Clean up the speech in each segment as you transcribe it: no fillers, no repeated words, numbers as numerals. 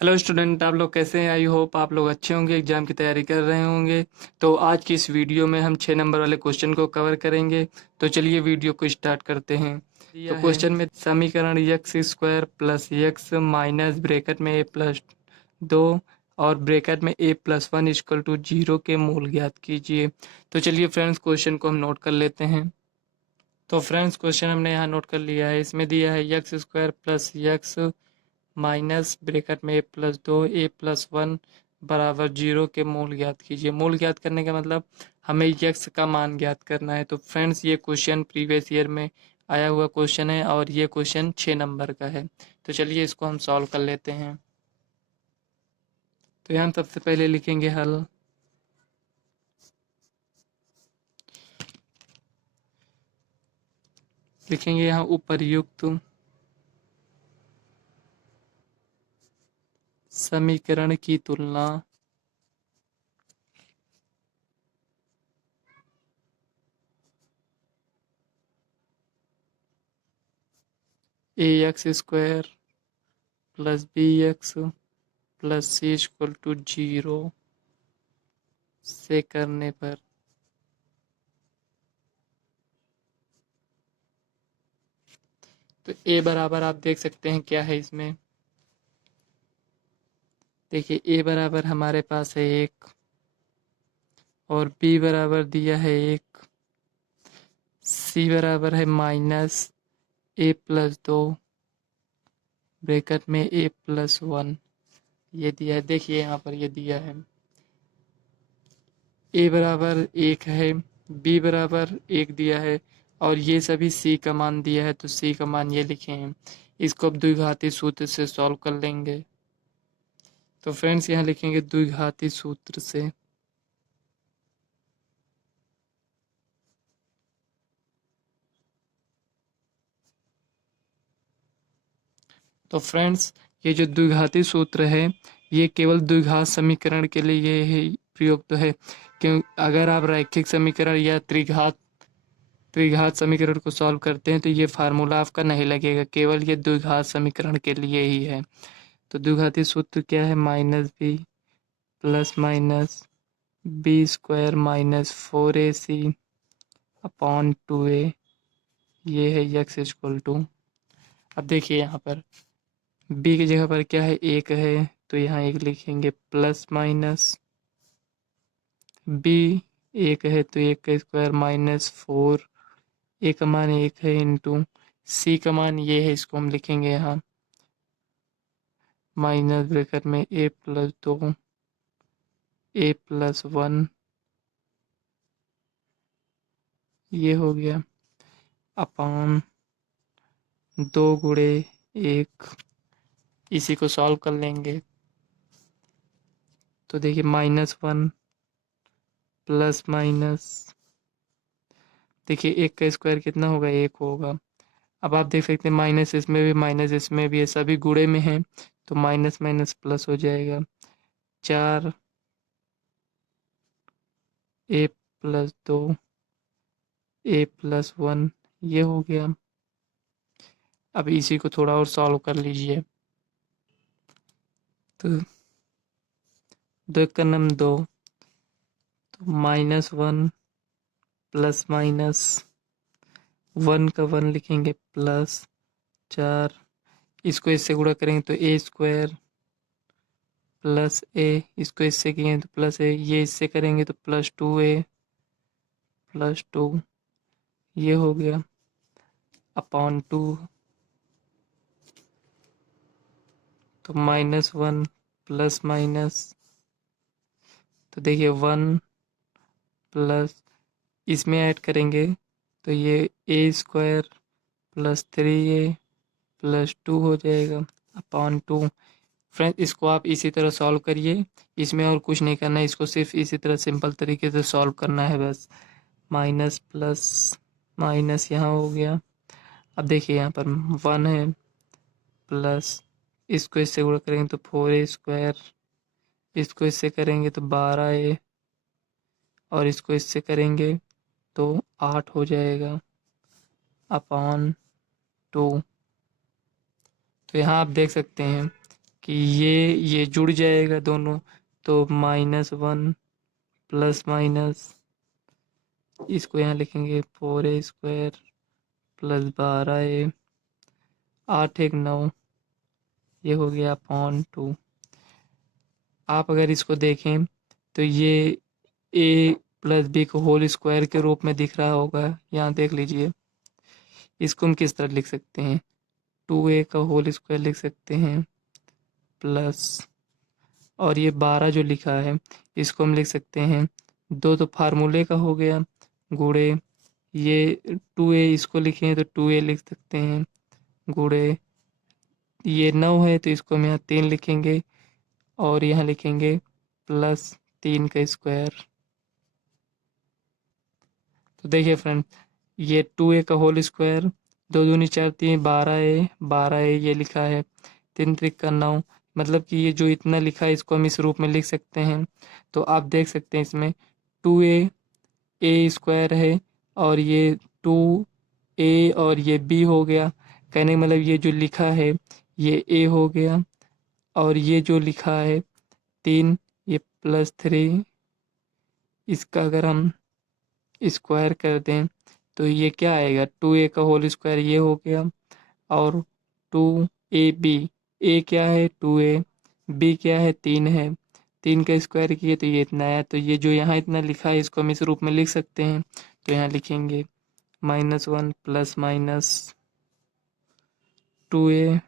Hello student, आप लोग कैसे हैं? आई होप आप लोग अच्छे होंगे, एग्जाम की तैयारी कर रहे होंगे। तो आज की इस वीडियो में हम 6 नंबर वाले क्वेश्चन को कवर करेंगे। तो चलिए वीडियो को स्टार्ट करते हैं। तो क्वेश्चन में समीकरण x square plus x minus bracket में ए प्लस 2 और ब्रैकेट में ए प्लस 1 इक्वल टू 0 के मूल ज्ञात कीजिए। तो चलिए फ्रेंड्स, क्वेश्चन को हम नोट कर लेते हैं। तो फ्रेंड्स, क्वेश्चन हमने यहाँ नोट कर लिया है। इसमें दिया है x square plus x minus bracket में ए प्लस 2 ए प्लस 1 बराबर 0 के मूल ज्ञात कीजिए। मूल ज्ञात करने का मतलब हमें यक्स का मान ज्ञात करना है। तो फ्रेंड्स, ये क्वेश्चन प्रीवियस ईयर में आया हुआ क्वेश्चन है और ये क्वेश्चन 6 नंबर का है। तो चलिए इसको हम सॉल्व कर लेते हैं। तो यहाँ हम सबसे पहले लिखेंगे हल। लिखेंगे यहाँ उपर्युक्त समीकरण की तुलना A X square plus B X plus C equal to 0 से करने पर। तो ए बराबर आप देख सकते हैं क्या है इसमें। देखिए, ए बराबर हमारे पास है 1 और बी बराबर दिया है 1, सी बराबर है माइनस ए प्लस 2 ब्रैकेट में ए प्लस 1। ये दिया है, देखिए यहाँ पर ये दिया है। ए बराबर 1 है, बी बराबर 1 दिया है और ये सभी सी का मान दिया है। तो सी का मान ये लिखे हैं। इसको अब द्विघाती सूत्र से सॉल्व कर लेंगे। तो फ्रेंड्स, यहाँ लिखेंगे द्विघाती सूत्र से। तो फ्रेंड्स, ये जो द्विघाती सूत्र है ये केवल द्विघात समीकरण के लिए ये है प्रयुक्त है। क्यों? अगर आप रैखिक समीकरण या त्रिघात त्रिघात समीकरण को सॉल्व करते हैं तो ये फार्मूला आपका नहीं लगेगा। केवल ये द्विघात समीकरण के लिए ही है। तो द्विघाती सूत्र क्या है? Minus B plus minus B square minus 4ac upon 2a। ये है यक्स इक्वल टू। अब देखिए यहाँ पर बी की जगह पर क्या है? 1 है, तो यहाँ 1 लिखेंगे प्लस माइनस बी 1 है तो 1 का स्क्वायर माइनस 4। ए का मान 1 है इंटू सी का मान ये है, इसको हम लिखेंगे यहाँ माइनस ब्रैकेट में ए प्लस 2 ए प्लस 1। ये हो गया अपॉन 2 गुणे 1। इसी को सॉल्व कर लेंगे। तो देखिए -1 प्लस माइनस, देखिए 1 का स्क्वायर कितना होगा? 1 होगा। अब आप देख सकते हैं माइनस इसमें भी माइनस इसमें भी है, सभी गुणे में है तो माइनस माइनस प्लस हो जाएगा। 4 ए प्लस 2 ए प्लस 1। ये हो गया। अब इसी को थोड़ा और सॉल्व कर लीजिए। तो 2 का नम 2, तो -1 प्लस माइनस 1 का 1 लिखेंगे प्लस 4। इसको इससे गुणा करेंगे तो ए स्क्वायर प्लस ए, इसको इससे किए तो प्लस ए, ये इससे करेंगे तो प्लस 2a प्लस 2। ये हो गया अपॉन 2। तो -1 प्लस माइनस, तो देखिए 1 प्लस इसमें ऐड करेंगे तो ये ए स्क्वायर प्लस 3a प्लस 2 हो जाएगा अपॉन 2। फ्रेंड्स, इसको आप इसी तरह सॉल्व करिए। इसमें और कुछ नहीं करना है, इसको सिर्फ इसी तरह सिंपल तरीके से सॉल्व करना है बस। माइनस प्लस माइनस यहाँ हो गया। अब देखिए यहाँ पर 1 है प्लस इसको इससे गुणा करेंगे तो 4a स्क्वायर, इसको इससे करेंगे तो 12a और इसको इससे करेंगे तो 8 हो जाएगा अपॉन 2। तो यहाँ आप देख सकते हैं कि ये जुड़ जाएगा दोनों, तो -1 प्लस माइनस, इसको यहाँ लिखेंगे 4a² प्लस 12a, 8 1 9, ये हो गया अपॉन 2। आप अगर इसको देखें तो ये a प्लस बी को होल स्क्वायर के रूप में दिख रहा होगा। यहाँ देख लीजिए, इसको हम किस तरह लिख सकते हैं, 2a का होल स्क्वायर लिख सकते हैं प्लस, और ये 12 जो लिखा है इसको हम लिख सकते हैं, दो तो फार्मूले का हो गया, गुणे ये 2a, इसको लिखें तो 2a लिख सकते हैं, गुणे ये 9 है तो इसको हम यहाँ 3 लिखेंगे, और यहाँ लिखेंगे प्लस 3 का स्क्वायर। तो देखिए फ्रेंड, ये 2a का होल स्क्वायर, 2 दूनी 4 3 12a ये लिखा है, 3 त्रिक का 9, मतलब कि ये जो इतना लिखा है इसको हम इस रूप में लिख सकते हैं। तो आप देख सकते हैं इसमें 2a है, और ये 2a और ये b हो गया, कहने का मतलब ये जो लिखा है ये a हो गया, और ये जो लिखा है 3, ये +3, इसका अगर हम स्क्वायर कर दें तो ये क्या आएगा, 2a का होल स्क्वायर ये हो गया, और 2ab, a क्या है 2a, b क्या है 3 है, 3 का स्क्वायर किए तो ये इतना आया। तो ये जो यहाँ इतना लिखा है इसको हम इस रूप में लिख सकते हैं। तो यहाँ लिखेंगे -1 प्लस माइनस 2a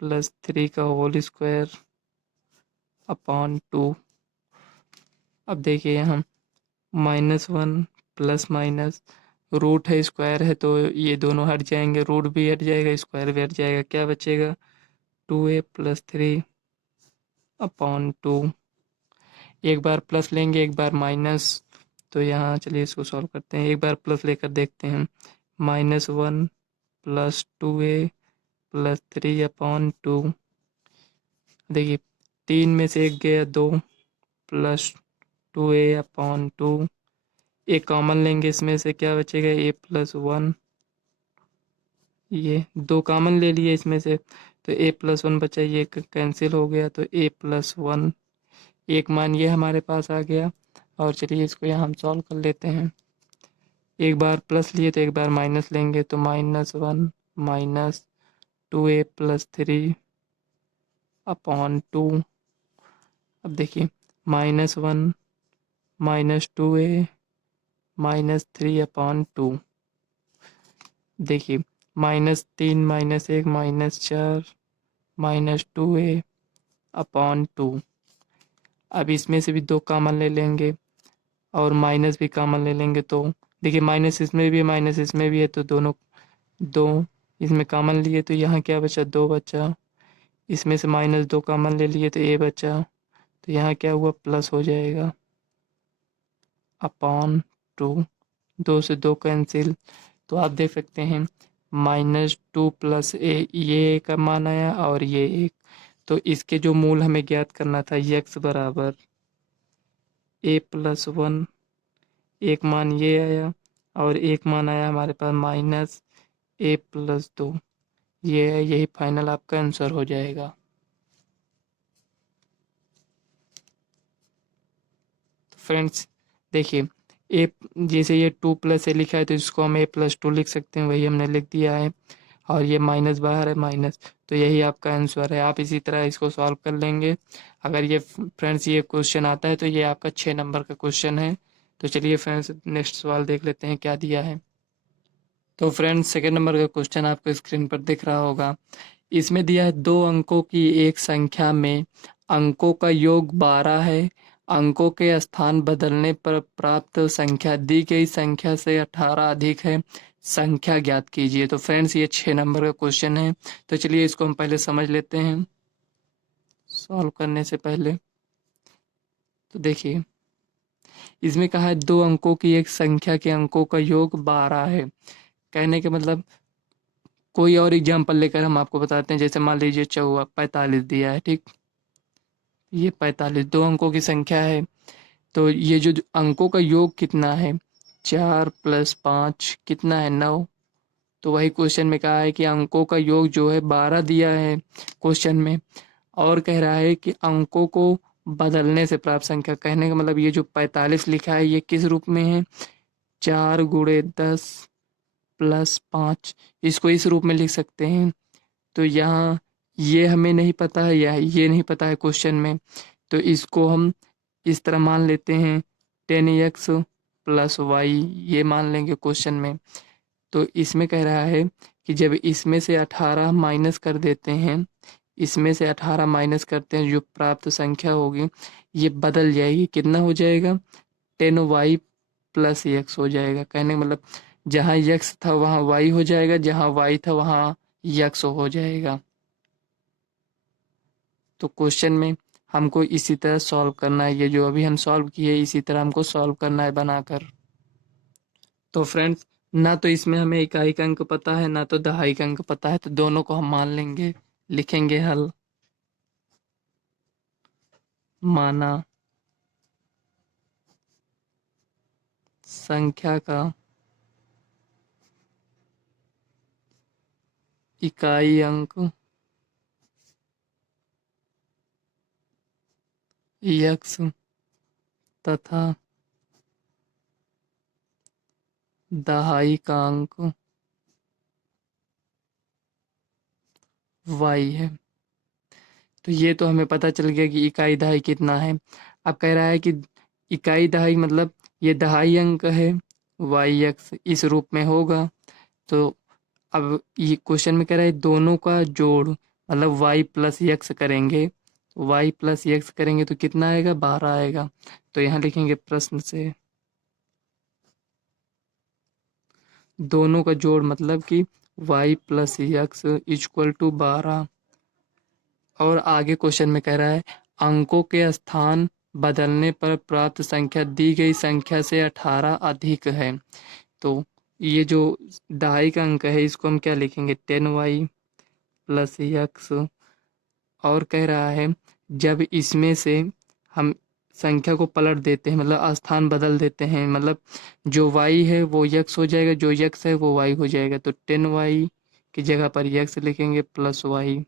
प्लस 3 का होल स्क्वायर अपॉन 2। अब देखिए यहाँ -1 प्लस माइनस, रूट है स्क्वायर है तो ये दोनों हट जाएंगे, रूट भी हट जाएगा स्क्वायर भी हट जाएगा, क्या बचेगा 2a प्लस 3 अपॉन 2। एक बार प्लस लेंगे एक बार माइनस, तो यहाँ चलिए इसको सॉल्व करते हैं, एक बार प्लस लेकर देखते हैं, -1 प्लस 2a प्लस 3 अपॉन 2। देखिए 3 में से एक गया 2, प्लस 2a अपॉन 2, एक कॉमन लेंगे इसमें से क्या बचेगा a प्लस 1, ये 2 कॉमन ले लिए इसमें से तो a प्लस 1 बचा, ये कैंसिल हो गया तो a प्लस 1, एक मान ये हमारे पास आ गया। और चलिए इसको यहाँ हम सॉल्व कर लेते हैं, एक बार प्लस लिए तो एक बार माइनस लेंगे, तो -1 माइनस 2a प्लस 3 अपॉन 2। अब देखिए -1 माइनस 2a माइनस 3 अपॉन 2, देखिए -3 -1 -4 -2a अपॉन 2। अब इसमें से भी 2 कॉमन ले लेंगे और माइनस भी कॉमन ले लेंगे, तो देखिए माइनस इसमें भी है माइनस इसमें भी है, तो दोनों 2 इसमें कॉमन लिए तो यहाँ क्या बचा 2 बचा, इसमें से -2 कॉमन ले लिए तो a बचा, तो यहाँ क्या हुआ प्लस हो जाएगा अपॉन 2, 2 से 2 कैंसिल, तो आप देख सकते हैं -2 प्लस a, ये का मान आया और ये 1, तो इसके जो मूल हमें ज्ञात करना था x बराबर a प्लस 1, एक मान ये आया और एक मान आया हमारे पास -a प्लस 2, ये है, यही फाइनल आपका आंसर हो जाएगा। तो फ्रेंड्स देखिए a, जैसे ये 2 प्लस a लिखा है तो इसको हम a प्लस 2 लिख सकते हैं, वही हमने लिख दिया है, और ये माइनस बाहर है माइनस, तो यही आपका आंसर है। आप इसी तरह इसको सॉल्व कर लेंगे। अगर ये फ्रेंड्स ये क्वेश्चन आता है तो ये आपका 6 नंबर का क्वेश्चन है। तो चलिए फ्रेंड्स नेक्स्ट सवाल देख लेते हैं क्या दिया है। तो फ्रेंड्स सेकेंड नंबर का क्वेश्चन आपको स्क्रीन पर दिख रहा होगा। इसमें दिया है 2 अंकों की एक संख्या में अंकों का योग 12 है, अंकों के स्थान बदलने पर प्राप्त संख्या दी गई संख्या से 18 अधिक है, संख्या ज्ञात कीजिए। तो फ्रेंड्स ये 6 नंबर का क्वेश्चन है। तो चलिए इसको हम पहले समझ लेते हैं सॉल्व करने से पहले। तो देखिए इसमें कहा है 2 अंकों की एक संख्या के अंकों का योग 12 है, कहने के मतलब कोई और एग्जाम्पल लेकर हम आपको बताते हैं, जैसे मान लीजिए 45 दिया है, ठीक, ये 45 2 अंकों की संख्या है, तो ये जो अंकों का योग कितना है 4 + 5 कितना है 9, तो वही क्वेश्चन में कहा है कि अंकों का योग जो है 12 दिया है क्वेश्चन में, और कह रहा है कि अंकों को बदलने से प्राप्त संख्या। कहने का मतलब ये जो 45 लिखा है ये किस रूप में है, 4×10+5, इसको इस रूप में लिख सकते हैं। तो यहाँ ये हमें नहीं पता है या ये नहीं पता है क्वेश्चन में, तो इसको हम इस तरह मान लेते हैं 10x+y, ये मान लेंगे क्वेश्चन में। तो इसमें कह रहा है कि जब इसमें से 18 माइनस कर देते हैं, इसमें से 18 माइनस करते हैं, जो प्राप्त संख्या होगी ये बदल जाएगी। कितना हो जाएगा, 10y+x हो जाएगा। कहने का मतलब जहाँ x था वहाँ y हो जाएगा, जहाँ y था वहाँ x हो जाएगा। तो क्वेश्चन में हमको इसी तरह सॉल्व करना है, ये जो अभी हम सॉल्व किए इसी तरह हमको सॉल्व करना है बनाकर। तो फ्रेंड्स, ना तो इसमें हमें इकाई का अंक पता है ना तो दहाई का अंक पता है, तो दोनों को हम मान लेंगे। लिखेंगे हल। माना संख्या का इकाई अंक x तथा दहाई का अंक y है। तो ये तो हमें पता चल गया कि इकाई दहाई कितना है। अब कह रहा है कि इकाई दहाई मतलब ये दहाई अंक है, yx इस रूप में होगा। तो अब ये क्वेश्चन में कह रहा है दोनों का जोड़ मतलब y+x करेंगे, y+x करेंगे तो कितना आएगा, 12 आएगा। तो यहाँ लिखेंगे प्रश्न से दोनों का जोड़ मतलब कि y+x=12। और आगे क्वेश्चन में कह रहा है अंकों के स्थान बदलने पर प्राप्त संख्या दी गई संख्या से 18 अधिक है। तो ये जो दहाई का अंक है इसको हम क्या लिखेंगे, 10y+x। और कह रहा है जब इसमें से हम संख्या को पलट देते हैं मतलब स्थान बदल देते हैं, मतलब जो y है वो x हो जाएगा, जो x है वो y हो जाएगा। तो 10y की जगह पर x लिखेंगे +y।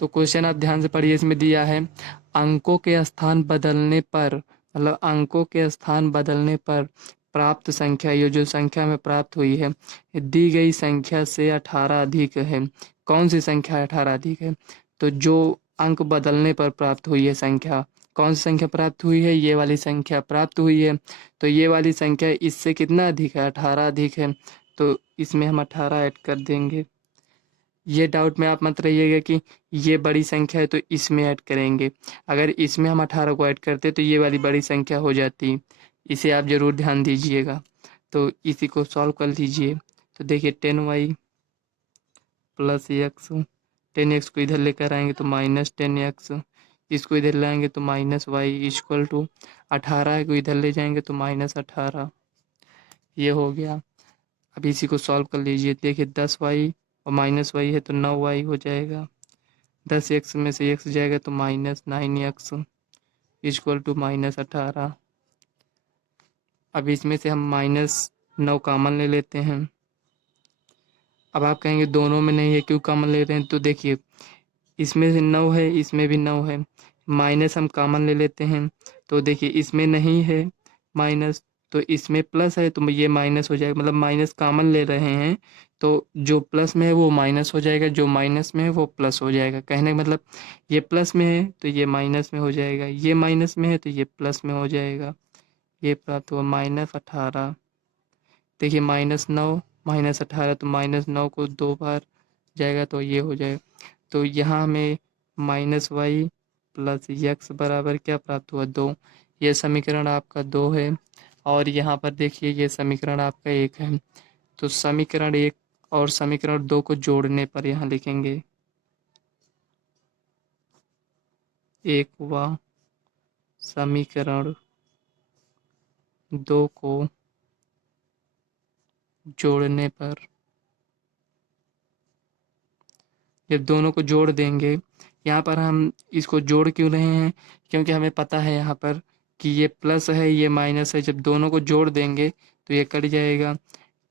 तो क्वेश्चन आप ध्यान से पढ़िए, इसमें दिया है अंकों के स्थान बदलने पर मतलब अंकों के स्थान बदलने पर प्राप्त संख्या, ये जो संख्या में प्राप्त हुई है दी गई संख्या से 18 अधिक है। कौन सी संख्या 18 अधिक है, तो जो अंक बदलने पर प्राप्त हुई है संख्या, कौन सी संख्या प्राप्त हुई है, ये वाली संख्या प्राप्त हुई है। तो ये वाली संख्या इससे कितना अधिक है, 18 अधिक है। तो इसमें हम 18 ऐड कर देंगे। ये डाउट में आप मत रहिएगा कि ये बड़ी संख्या है तो इसमें ऐड करेंगे। अगर इसमें हम 18 को ऐड करते तो ये वाली बड़ी संख्या हो जाती। इसे आप ज़रूर ध्यान दीजिएगा। तो इसी को सॉल्व कर लीजिए। तो देखिए 10y+x, 10x को इधर लेकर आएंगे तो -10x, इसको इधर लाएंगे तो -y, 18 को इधर ले जाएंगे तो -18। ये हो गया। अब इसी को सॉल्व कर लीजिए। देखिए 10y और -y है तो 9y हो जाएगा। 10x में से x जाएगा तो -9x -18। अब इसमें से हम -9 कॉमन ले लेते हैं। अब आप कहेंगे दोनों में नहीं है क्यों कॉमन ले रहे हैं, तो देखिए इसमें से 9 है, इसमें भी 9 है, माइनस हम कॉमन ले लेते हैं। तो देखिए इसमें नहीं है माइनस, तो इसमें प्लस है तो ये माइनस हो जाएगा, मतलब माइनस कॉमन ले रहे हैं तो जो प्लस में है वो माइनस हो जाएगा, जो माइनस में है वो प्लस हो जाएगा। कहने का मतलब ये प्लस में है तो ये माइनस में हो जाएगा, ये माइनस में है तो ये प्लस में हो जाएगा। ये प्राप्त हुआ -18। देखिए -9 -18 तो -9 को 2 बार जाएगा तो ये हो जाएगा। तो यहाँ हमें -y+x बराबर क्या प्राप्त हुआ, 2। ये समीकरण आपका 2 है। और यहाँ पर देखिए ये समीकरण आपका 1 है। तो समीकरण 1 और समीकरण 2 को जोड़ने पर यहाँ लिखेंगे 1 व समीकरण 2 को जोड़ने पर, जब दोनों को जोड़ देंगे, यहाँ पर हम इसको जोड़ क्यों रहे हैं, क्योंकि हमें पता है यहाँ पर कि ये प्लस है ये माइनस है, जब दोनों को जोड़ देंगे तो ये कट जाएगा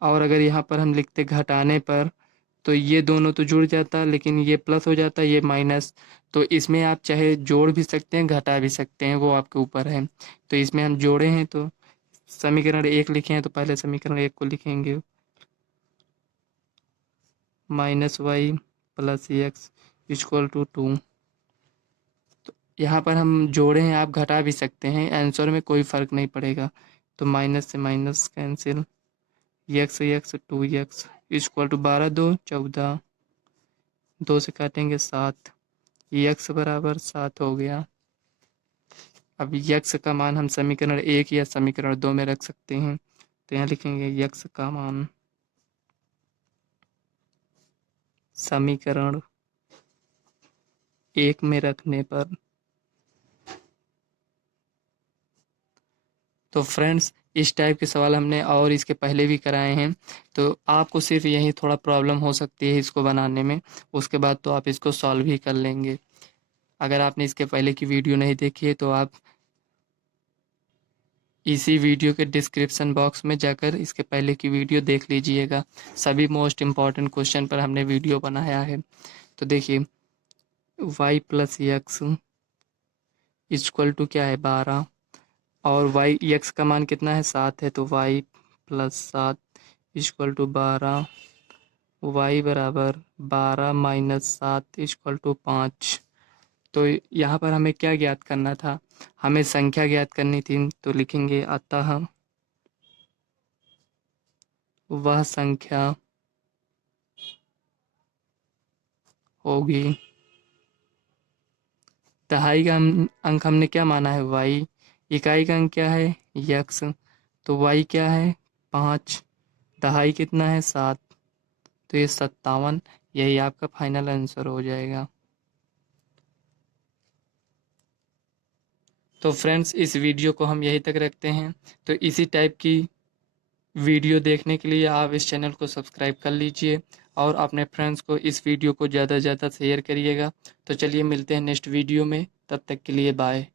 और अगर यहाँ पर हम लिखते घटाने पर, तो ये दोनों तो जुड़ जाता, लेकिन ये प्लस हो जाता, ये माइनस। तो इसमें आप चाहे जोड़ भी सकते हैं, घटा भी सकते हैं, वो आपके ऊपर है। तो इसमें हम जोड़े हैं तो समीकरण 1 लिखे हैं, तो पहले समीकरण 1 को लिखेंगे, -y + x = 2। तो यहाँ पर हम जोड़े हैं, आप घटा भी सकते हैं, आंसर में कोई फ़र्क नहीं पड़ेगा। तो माइनस से माइनस कैंसिल, x 2x = 12 2 14, 2 से काटेंगे 7, x बराबर 7 हो गया। अब x का मान हम समीकरण 1 या समीकरण 2 में रख सकते हैं। तो यहाँ लिखेंगे x का मान समीकरण 1 में रखने पर। तो फ्रेंड्स, इस टाइप के सवाल हमने और इसके पहले भी कराए हैं, तो आपको सिर्फ यही थोड़ा प्रॉब्लम हो सकती है इसको बनाने में, उसके बाद तो आप इसको सॉल्व ही कर लेंगे। अगर आपने इसके पहले की वीडियो नहीं देखी है तो आप इसी वीडियो के डिस्क्रिप्शन बॉक्स में जाकर इसके पहले की वीडियो देख लीजिएगा। सभी मोस्ट इम्पॉर्टेंट क्वेश्चन पर हमने वीडियो बनाया है। तो देखिए, y + x = क्या है 12, और x का मान कितना है 7 है, तो y + 7 = 12, y बराबर 12 - 7 = 5। तो यहाँ पर हमें क्या ज्ञात करना था, हमें संख्या ज्ञात करनी थी। तो लिखेंगे अतः वह संख्या होगी, दहाई का अंक हमने क्या माना है y, इकाई का अंक क्या है x, तो y क्या है 5, दहाई कितना है 7, तो ये 57, यही आपका फाइनल आंसर हो जाएगा। तो फ्रेंड्स, इस वीडियो को हम यहीं तक रखते हैं। तो इसी टाइप की वीडियो देखने के लिए आप इस चैनल को सब्सक्राइब कर लीजिए और अपने फ्रेंड्स को इस वीडियो को ज़्यादा से ज़्यादा शेयर करिएगा। तो चलिए मिलते हैं नेक्स्ट वीडियो में, तब तक के लिए बाय।